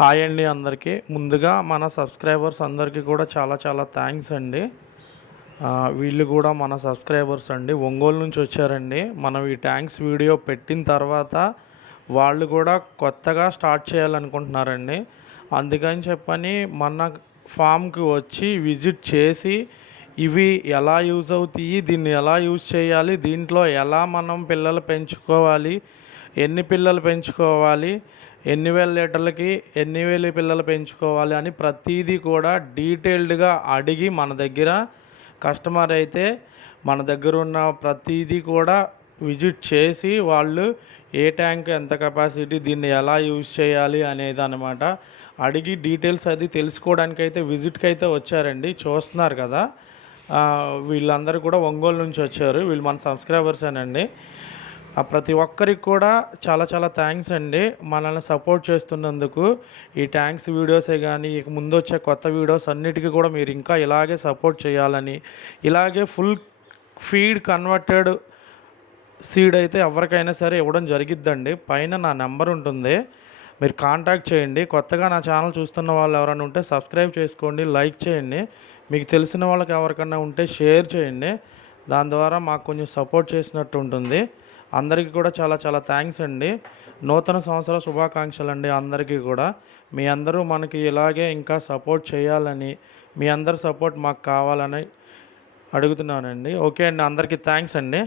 Hi అండి అందరికీ. ముందుగా మన సబ్స్క్రైబర్స్ అందరికీ కూడా చాలా చాలా థ్యాంక్స్ అండి. వీళ్ళు కూడా మన సబ్స్క్రైబర్స్ అండి. ఒంగోలు నుంచి వచ్చారండి. మనం ఈ ట్యాంక్స్ వీడియో పెట్టిన తర్వాత వాళ్ళు కూడా కొత్తగా స్టార్ట్ చేయాలనుకుంటున్నారండి. అందుకని చెప్పని మన ఫామ్‌కి వచ్చి విజిట్ చేసి ఇవి ఎలా యూజ్ అవుతాయి, దీన్ని ఎలా యూజ్ చేయాలి, దీంట్లో ఎలా మనం పిల్లలు పెంచుకోవాలి, ఎన్ని పిల్లలు పెంచుకోవాలి, ఎన్ని వేల లీటర్లకి ఎన్ని వేల పిల్లలు పెంచుకోవాలి అని ప్రతీదీ కూడా డీటెయిల్డ్గా అడిగి మన దగ్గర కస్టమర్ అయితే మన దగ్గర ఉన్న ప్రతీదీ కూడా విజిట్ చేసి వాళ్ళు ఏ ట్యాంక్ ఎంత కెపాసిటీ దీన్ని ఎలా యూజ్ చేయాలి అనేది అనమాట అడిగి డీటెయిల్స్ అది తెలుసుకోవడానికి అయితే విజిట్కి అయితే వచ్చారండి. చూస్తున్నారు కదా, వీళ్ళందరూ కూడా ఒంగోలు నుంచి వచ్చారు. వీళ్ళు మన సబ్స్క్రైబర్సేనండి. ప్రతి ఒక్కరికి కూడా చాలా చాలా థ్యాంక్స్ అండి మనల్ని సపోర్ట్ చేస్తున్నందుకు. ఈ ట్యాంక్స్ వీడియోసే కానీ ఇక ముందు వచ్చే కొత్త వీడియోస్ అన్నిటికీ కూడా మీరు ఇంకా ఇలాగే సపోర్ట్ చేయాలని, ఇలాగే ఫుల్ ఫీడ్ కన్వర్టెడ్ సీడ్ అయితే ఎవరికైనా సరే ఇవ్వడం జరిగిద్దండి. పైన నా నెంబర్ ఉంటుంది, మీరు కాంటాక్ట్ చేయండి. కొత్తగా నా ఛానల్ చూస్తున్న వాళ్ళు ఎవరైనా ఉంటే సబ్స్క్రైబ్ చేసుకోండి, లైక్ చేయండి. మీకు తెలిసిన వాళ్ళకి ఎవరికన్నా ఉంటే షేర్ చేయండి. దాని ద్వారా మాకు కొంచెం సపోర్ట్ చేసినట్టు ఉంటుంది. అందరికీ కూడా చాలా చాలా థ్యాంక్స్ అండి. నూతన సంవత్సర శుభాకాంక్షలు అండి అందరికీ కూడా. మీ అందరూ మనకి ఇలాగే ఇంకా సపోర్ట్ చేయాలని, మీ అందరి సపోర్ట్ మాకు కావాలని అడుగుతున్నానండి. ఓకే అండి, అందరికీ థ్యాంక్స్ అండి.